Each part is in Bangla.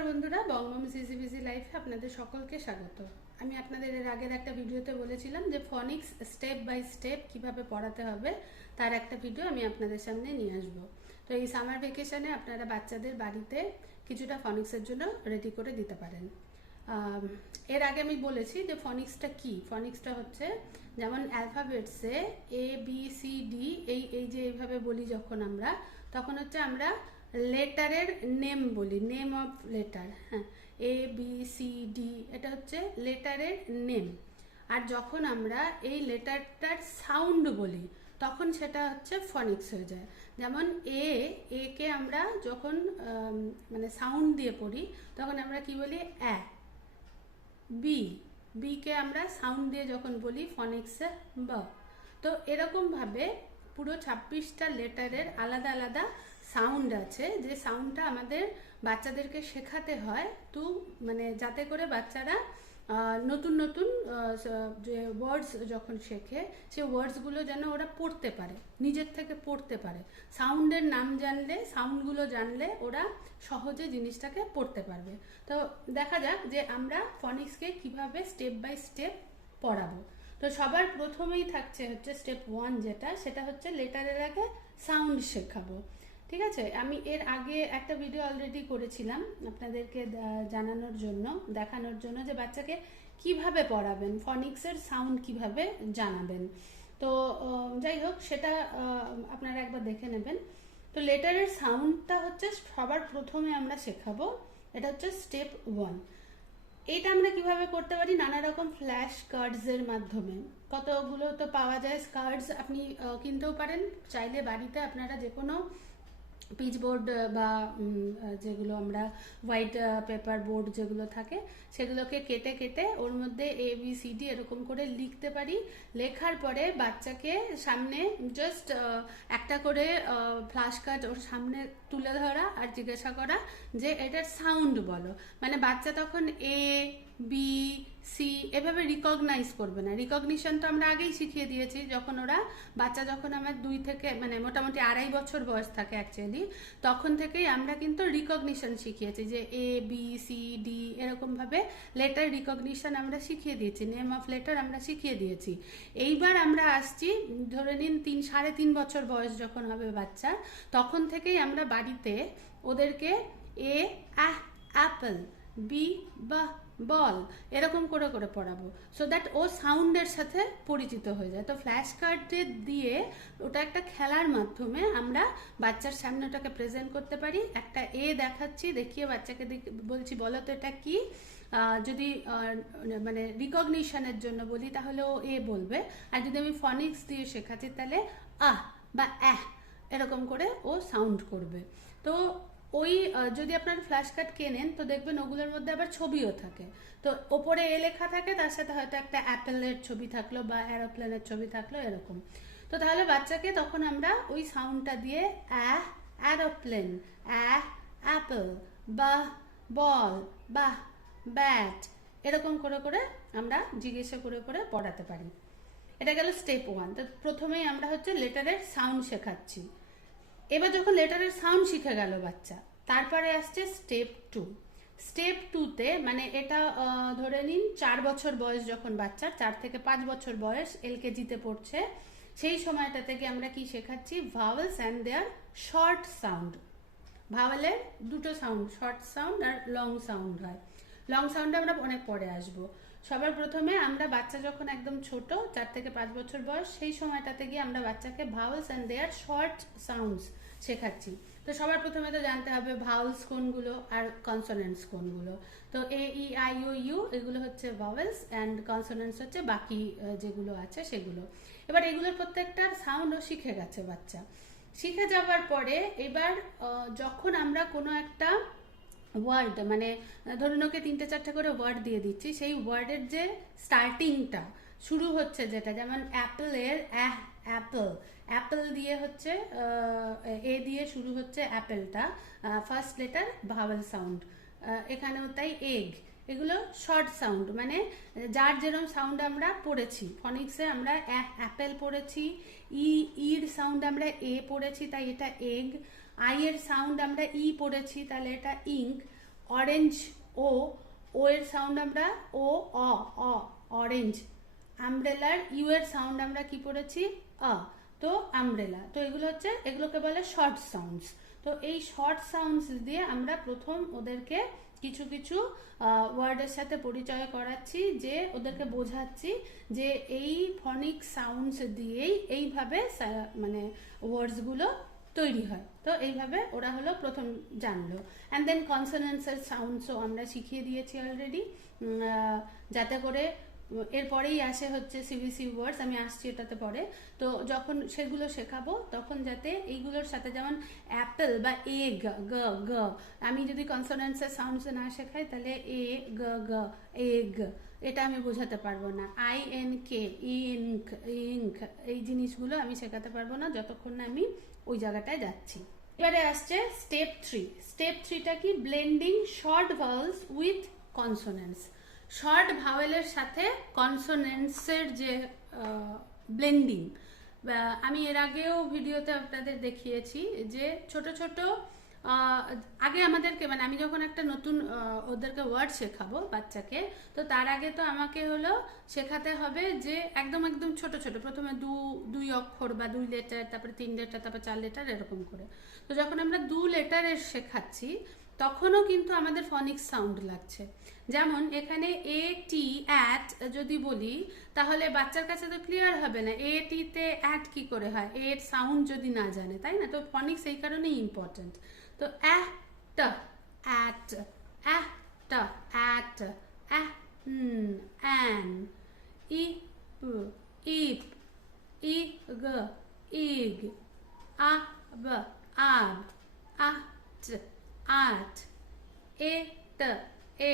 নমস্কার বন্ধুরা, বঙ্গমস ইজি বিজি লাইফে আপনাদের সকলকে স্বাগত। আমি আপনাদের এর আগের একটা ভিডিওতে বলেছিলাম যে ফনিক্স স্টেপ বাই স্টেপ কিভাবে পড়াতে হবে, তার একটা ভিডিও আমি আপনাদের সামনে নিয়ে আসব। তো এই সামার ভ্যাকেশনে আপনারা বাচ্চাদের বাড়িতে কিছুটা ফনিক্সের জন্য রেডি করে দিতে পারেন। এর আগে আমি বলেছি যে ফনিক্সটা কি। ফনিক্সটা হচ্ছে যেমন অ্যালফাবেটসে এ বি সি ডি, এই যে এইভাবে বলি যখন আমরা, তখন হচ্ছে আমরা লেটারের নেম বলি, নেম অফ লেটার। হ্যাঁ, এ বি সি ডি এটা হচ্ছে লেটারের নেম। আর যখন আমরা এই লেটারটার সাউন্ড বলি তখন সেটা হচ্ছে ফনিক্স হয়ে যায়। যেমন এ কে আমরা যখন মানে সাউন্ড দিয়ে পড়ি তখন আমরা কি বলি অ্যা। বি কে আমরা সাউন্ড দিয়ে যখন বলি ফনিক্সে ব। তো এরকমভাবে পুরো 26টা লেটারের আলাদা আলাদা সাউন্ড আছে, যে সাউন্ডটা আমাদের বাচ্চাদেরকে শেখাতে হয়, তো মানে যাতে করে বাচ্চারা নতুন নতুন যে ওয়ার্ডস যখন শেখে সেই ওয়ার্ডসগুলো যেন ওরা পড়তে পারে, নিজের থেকে পড়তে পারে। সাউন্ডের নাম জানলে, সাউন্ডগুলো জানলে ওরা সহজে জিনিসটাকে পড়তে পারবে। তো দেখা যাক যে আমরা ফনিক্সকে কিভাবে স্টেপ বাই স্টেপ পড়াবো। তো সবার প্রথমেই থাকছে হচ্ছে স্টেপ 1, সেটা হচ্ছে লেটারের আগে সাউন্ড শেখাবো। ঠিক আছে, আমি এর আগে একটা ভিডিও অলরেডি করেছিলাম আপনাদেরকে জানানোর জন্য, দেখানোর জন্য যে বাচ্চাকে কিভাবে পড়াবেন, ফনিক্সের সাউন্ড কিভাবে জানাবেন। তো যাই হোক, সেটা আপনারা একবার দেখে নেবেন। তো লেটারের সাউন্ডটা হচ্ছে সবার প্রথমে আমরা শেখাবো, এটা হচ্ছে স্টেপ 1। এটা আমরা কিভাবে করতে পারি, নানা রকম ফ্ল্যাশ কার্ডসের মাধ্যমে। কতগুলো তো পাওয়া যায় কার্ডস, আপনি কিনতেও পারেন চাইলে বাড়িতে। আপনারা যে কোনো পিচবোর্ড বা যেগুলো আমরা হোয়াইট পেপার বোর্ড যেগুলো থাকে সেগুলোকে কেটে কেটে ওর মধ্যে ABCD এরকম করে লিখতে পারি। লেখার পরে বাচ্চাকে সামনে জাস্ট একটা করে ফ্ল্যাশ কার্ড ওর সামনে তুলে ধরা আর জিজ্ঞাসা করা যে এটার সাউন্ড বলো। মানে বাচ্চা তখন A B C এভাবে রিকগনাইজ করবে না। রিকগনিশন তো আমরা আগেই শিখিয়ে দিয়েছি, যখন বাচ্চা যখন আমার 2 থেকে মানে মোটামুটি 2.5 বছর বয়স থাকে অ্যাকচুয়ালি, তখন থেকেই আমরা কিন্তু রিকগনিশন শিখিয়েছি, যে A B C D এরকমভাবে লেটার রিকগনিশন আমরা শিখিয়ে দিয়েছি, নেম অফ লেটার আমরা শিখিয়ে দিয়েছি। এইবার আমরা আসছি, ধরে নিন 3-3.5 বছর বয়স যখন হবে বাচ্চার, তখন থেকেই আমরা বাড়িতে ওদেরকে A অ্যাপল, B বল এরকম করে করে পড়াবো, সো দ্যাট ও সাউন্ডের সাথে পরিচিত হয়ে যায়। তো ফ্ল্যাশ কার্ডে দিয়ে ওটা একটা খেলার মাধ্যমে আমরা বাচ্চার সামনে ওটাকে প্রেজেন্ট করতে পারি। একটা এ দেখাচ্ছি, দেখিয়ে বাচ্চাকে বলছি বলো তো এটা কি। যদি মানে রিকগনিশনের জন্য বলি তাহলে ও এ বলবে, আর যদি আমি ফনিক্স দিয়ে শেখাচ্ছি তাহলে আহ বা অ্যাহ এরকম করে ও সাউন্ড করবে। তো ওই যদি আপনার ফ্ল্যাশ কার্ড কেনেন তো দেখবেন ওগুলোর মধ্যে আবার ছবিও থাকে। তো ওপরে এ লেখা থাকে, তার সাথে হয়তো একটা অ্যাপেলের ছবি থাকলো বা অ্যারোপ্লেনের ছবি থাকলো এরকম। তো তাহলে বাচ্চাকে তখন আমরা ওই সাউন্ডটা দিয়ে অ্যারোপ্লেন, অ্যাপেল, বা বল, বা ব্যাট এরকম করে করে আমরা জিজ্ঞাসা করে করে পড়াতে পারি। এটা গেল স্টেপ 1। তো প্রথমেই আমরা হচ্ছে লেটারের সাউন্ড শেখাচ্ছি। এবার যখন লেটারের সাউন্ড শিখে গেল বাচ্চা, তারপরে আসছে স্টেপ 2। স্টেপ 2তে মানে এটা ধরে নিন 4 বছর বয়স যখন বাচ্চার, 4 থেকে 5 বছর বয়স, LKG-তে পড়ছে, সেই সময়টা থেকে আমরা কি শেখাচ্ছি, vowels and their short sound. ভাওয়েলের দুটো সাউন্ড, শর্ট সাউন্ড আর লং সাউন্ড হয়। লং সাউন্ড আমরা অনেক পরে আসবো। সবার প্রথমে আমরা বাচ্চা যখন একদম ছোট, 4 থেকে 5 বছর বয়স, সেই সময়টাতে গিয়ে আমরা বাচ্চাকে vowels and their short sounds শেখাচ্ছি। তো সবার প্রথমে তো জানতে হবে ভাওয়েলস কোনগুলো আর কনসোনেন্টস কোনগুলো। তো A-E-I-O-U এগুলো হচ্ছে ভাওয়েলস, অ্যান্ড কনসোনেন্টস হচ্ছে বাকি যেগুলো আছে সেগুলো। এবার এগুলোর প্রত্যেকটার সাউন্ডও শিখে গেছে বাচ্চা। শিখে যাওয়ার পরে এবার যখন আমরা কোনো একটা ওয়ার্ড, মানে ধরুন ওকে 3-4টে করে ওয়ার্ড দিয়ে দিচ্ছি, সেই ওয়ার্ডের যে স্টার্টিংটা শুরু হচ্ছে, যেটা যেমন অ্যাপেলের অ্যাপল, অ্যাপেল দিয়ে হচ্ছে এ দিয়ে শুরু হচ্ছে অ্যাপেলটা, ফার্স্ট লেটার ভাওয়েল সাউন্ড। এখানেও তাই এগ, এগুলো শর্ট সাউন্ড, মানে যার যেরকম সাউন্ড আমরা পড়েছি। ফনিক্সে আমরা অ্যাপেল পড়েছি, ইর সাউন্ড আমরা এ পড়েছি তাই এটা এগ, আই এর সাউন্ড আমরা ই পড়েছি তাহলে এটা ইঙ্ক, অরেঞ্জ ও, ও এর সাউন্ড আমরা ও, অ, অরেঞ্জ। আমব্রেলার ইউ এর সাউন্ড আমরা কি পড়েছি, আ। তো আমব্রেলা, তো এগুলো হচ্ছে, এগুলোকে বলে শর্ট সাউন্ডস। তো এই শর্ট সাউন্ডস দিয়ে আমরা প্রথম ওদেরকে কিছু কিছু ওয়ার্ডের সাথে পরিচয় করাচ্ছি, যে ওদেরকে বোঝাচ্ছি যে এই ফনিক সাউন্ডস দিয়েই এইভাবে মানে ওয়ার্ডসগুলো তৈরি হয়। তো এইভাবে ওরা হলো প্রথম জানলো। অ্যান্ড দেন কনসোনেন্টসের সাউন্ডসও আমরা শিখিয়ে দিয়েছি অলরেডি, যাতে করে এরপরেই আসে হচ্ছে সিবিসি ওয়ার্ডস, আমি আসছি এটাতে পরে। তো যখন সেগুলো শেখাবো তখন যাতে এইগুলোর সাথে, যেমন অ্যাপেল বা এগ, গ গ, আমি যদি কনসোনেন্টসের সাউন্ডস না শেখাই তাহলে এ গ গ, এগ, এটা আমি বোঝাতে পারবো না। INK, ইঙ্ক, ইঙ্ক, এই জিনিসগুলো আমি শেখাতে পারবো না যতক্ষণ না আমি ওই জায়গাটায় যাচ্ছি। এবারে আসছে স্টেপ 3। স্টেপ 3টা কি, blending short vowels with consonants. শর্ট ভাওয়েলের সাথে কনসোনেন্টসের যে ব্লেন্ডিং, আমি এর আগেও ভিডিওতে আপনাদের দেখিয়েছি যে ছোট ছোট আগে আমাদেরকে, মানে আমি যখন একটা নতুন ওদেরকে ওয়ার্ড শেখাবো বাচ্চাকে, তো তার আগে তো আমাকে হলো শেখাতে হবে যে একদম একদম ছোট ছোট, প্রথমে দুই অক্ষর বা 2 লেটার, তারপরে 3 লেটার, তারপর 4 লেটার, এরকম করে। তো যখন আমরা 2 লেটারের শেখাচ্ছি তখনও কিন্তু আমাদের ফনিক্স সাউন্ড লাগছে। যেমন এখানে এ টি, অ্যাট যদি বলি তাহলে বাচ্চার কাছে তো ক্লিয়ার হবে না এ টিতে অ্যাট কি করে হয়, এর সাউন্ড যদি না জানে, তাই না? তো ফনিক্স এই কারণেই ইম্পর্টেন্ট। তো at, at, at, at, an, ইপ, ইপ, ইগ, ইগ, আব, আব, আট, আট, এট,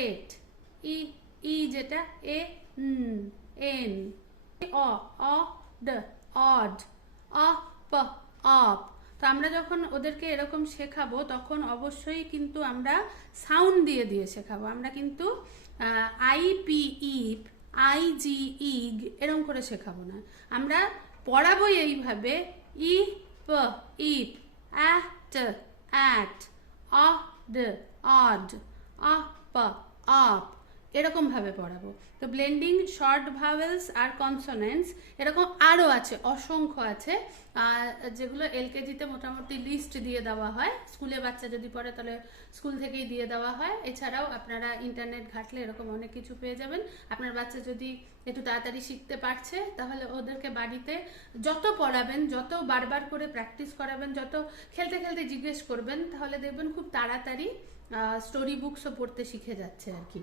এট, ই যেটা এ, এন, অ, অড, অড, অপ, অপ। তো আমরা যখন ওদেরকে এরকম শেখাবো তখন অবশ্যই কিন্তু আমরা সাউন্ড দিয়ে দিয়ে শেখাবো। আমরা কিন্তু IP, ইপ, IG, ইগ, এরকম করে শেখাবো না। আমরা পড়াবোই এইভাবে, ইপ, ইপ, অ্যাট, অ্যাট, অড, অড, অপ, অপ, এরকম ভাবে পড়াবো। তো ব্লেন্ডিং শর্ট ভাওয়েলস আর কনসোনেন্টস এরকম আরও আছে, অসংখ্য আছে, যেগুলো LKG-তে মোটামুটি লিস্ট দিয়ে দেওয়া হয়। স্কুলে বাচ্চা যদি পড়ে তাহলে স্কুল থেকেই দিয়ে দেওয়া হয়। এছাড়াও আপনারা ইন্টারনেট ঘাটলে এরকম অনেক কিছু পেয়ে যাবেন। আপনার বাচ্চা যদি একটু তাড়াতাড়ি শিখতে পারছে তাহলে ওদেরকে বাড়িতে যত পড়াবেন, যত বারবার করে প্র্যাকটিস করাবেন, যত খেলতে খেলতে জিজ্ঞেস করবেন, তাহলে দেখবেন খুব তাড়াতাড়ি স্টোরি বুকসও পড়তে শিখে যাচ্ছে আর কি।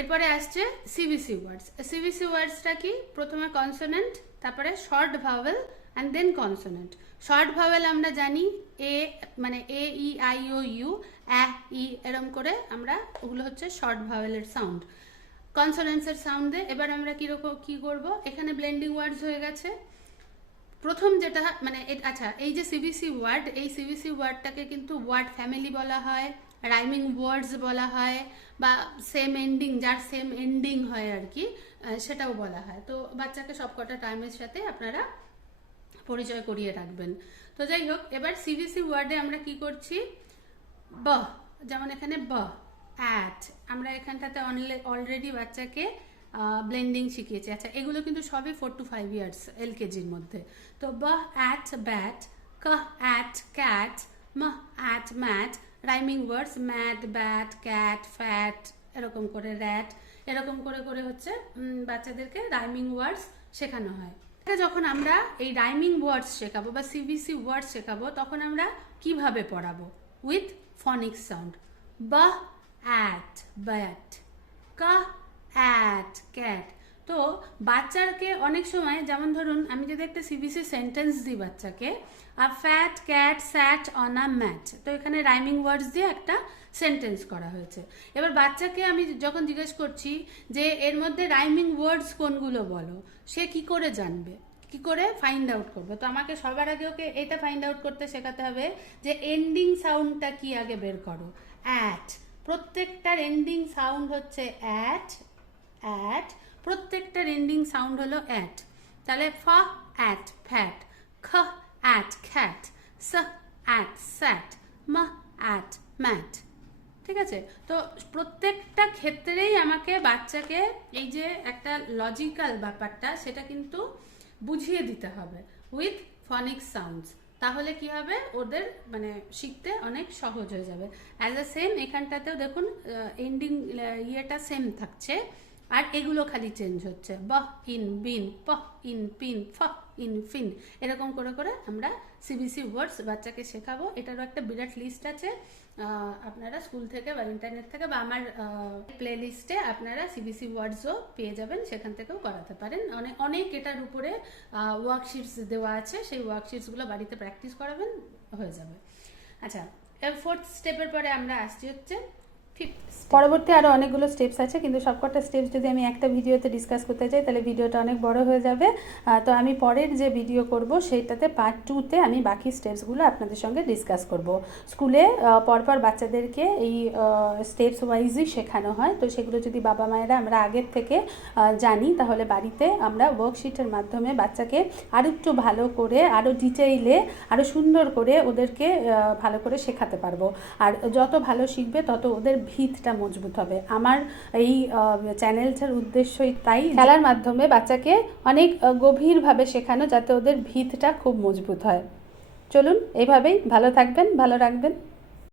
এরপরে আসছে সিবিসি ওয়ার্ডস। সিবিসি ওয়ার্ডসটা কি, প্রথমে কনসোনেন্ট, তারপরে short vowel and then consonant. Short vowel আমরা জানি এ, মানে এ, ই, আই, ও, ইউ, ই, এরম করে আমরা, ওগুলো হচ্ছে শর্ট ভাওয়েলের সাউন্ড। কনসোনেন্টসের সাউন্ডে এবার আমরা কীরকম কী করবো, এখানে ব্লেন্ডিং ওয়ার্ডস হয়ে গেছে। প্রথম যেটা, মানে আচ্ছা, এই যে সিবিসি ওয়ার্ড, এই সিবিসি ওয়ার্ডটাকে কিন্তু ওয়ার্ড ফ্যামিলি বলা হয়, রাইমিং ওয়ার্ডস বলা হয়, বা সেম এন্ডিং, যার সেম এন্ডিং হয় আর কি, সেটাও বলা হয়। তো বাচ্চাকে সবকটা টাইমের সাথে আপনারা পরিচয় করিয়ে রাখবেন। তো যাই হোক, এবার সিবিসি ওয়ার্ডে আমরা কি করছি, ব, যেমন এখানে ব, অ্যাট, আমরা এখানটাতে অলরেডি বাচ্চাকে ব্লেন্ডিং শিখিয়েছি। আচ্ছা, এগুলো কিন্তু সবই 4 to 5 ইয়ার্স LKG-র মধ্যে। তো ব অ্যাট ব্যাট, ক অ্যাট ক্যাট, ম at mat, rhyming words mat, bat, cat, fat, এরকম করে র্যাট, এরকম করে করে হচ্ছে বাচ্চাদেরকে রাইমিং ওয়ার্ডস শেখানো হয়। যখন আমরা এই রাইমিং ওয়ার্ডস শেখাবো বা সিবিসি ওয়ার্ডস শেখাবো তখন আমরা কিভাবে পড়াবো, উইথ ফনিক্স সাউন্ড। ব অ্যাট ব্যাট, ক অ্যাট ক্যাট। তো বাচ্চাকে অনেক সময়, যেমন ধরুন আমি যদি একটা সিবিসি সেন্টেন্স দিই বাচ্চাকে, a fat cat sat on a mat, তো এখানে রাইমিং ওয়ার্ডস দিয়ে একটা সেন্টেন্স করা হয়েছে। এবার বাচ্চাকে আমি যখন জিজ্ঞেস করছি যে এর মধ্যে রাইমিং ওয়ার্ডস কোনগুলো বলো, সে কি করে জানবে, কি করে ফাইন্ড আউট করবে? তো আমাকে সবার আগে ওকে এটা ফাইন্ড আউট করতে শেখাতে হবে যে এন্ডিং সাউন্ডটা কি আগে বের করো, অ্যাট। প্রত্যেকটার এন্ডিং সাউন্ড হচ্ছে অ্যাট, অ্যাট, প্রত্যেকটার এন্ডিং সাউন্ড হলো অ্যাট। তাহলে ফ অ্যাট ফ্যাট, খ অ্যাট খ্যাট, স অ্যাট স্যাট, ম অ্যাট ম্যাট। ঠিক আছে। তো প্রত্যেকটা ক্ষেত্রেই আমাকে বাচ্চাকে এই যে একটা লজিক্যাল ব্যাপারটা সেটা কিন্তু বুঝিয়ে দিতে হবে উইথ ফনিক্স সাউন্ডস। তাহলে কি হবে, ওদের মানে শিখতে অনেক সহজ হয়ে যাবে। অ্যাজ আ সেম এখানটাতেও দেখুন এন্ডিং ইয়েটা সেম থাকছে, আর এগুলো খালি চেঞ্জ হচ্ছে, বহ ইন বিন, পহ ইন পিন, ফহ ইন ফিন, এরকম করে করে আমরা সিবিসি ওয়ার্ডস বাচ্চাকে শেখাবো। এটারও একটা বিরাট লিস্ট আছে, আপনারা স্কুল থেকে বা ইন্টারনেট থেকে বা আমার প্লে লিস্টে আপনারা সিবিসি ওয়ার্ডসও পেয়ে যাবেন, সেখান থেকেও করাতে পারেন। অনেক অনেক এটার উপরে ওয়ার্কশিটস দেওয়া আছে, সেই ওয়ার্কশিটসগুলো বাড়িতে প্র্যাকটিস করাবেন, হয়ে যাবে। আচ্ছা, ফোর্থ স্টেপের পরে আমরা আসছি হচ্ছে পরবর্তী আরও অনেকগুলো স্টেপস আছে, কিন্তু সবকটা স্টেপস যদি আমি একটা ভিডিওতে ডিসকাস করতে চাই তাহলে ভিডিওটা অনেক বড় হয়ে যাবে। তো আমি পরের যে ভিডিও করব সেইটাতে পার্ট 2তে আমি বাকি স্টেপসগুলো আপনাদের সঙ্গে ডিসকাস করব। স্কুলে পরপর বাচ্চাদেরকে এই স্টেপস ওয়াইজই শেখানো হয়, তো সেগুলো যদি বাবা মায়েরা আমরা আগের থেকে জানি তাহলে বাড়িতে আমরা ওয়ার্কশিটের মাধ্যমে বাচ্চাকে আরও একটু ভালো করে, আরও ডিটেইলে, আরও সুন্দর করে ওদেরকে ভালো করে শেখাতে পারবো। আর যত ভালো শিখবে তত ওদের ভিতটা মজবুত হবে। আমার এই চ্যানেলটার উদ্দেশ্যই তাই, খেলার মাধ্যমে বাচ্চাকে অনেক গভীরভাবে শেখানো, যাতে ওদের ভিতটা খুব মজবুত হয়। চলুন, এইভাবেই ভালো থাকবেন, ভালো রাখবেন।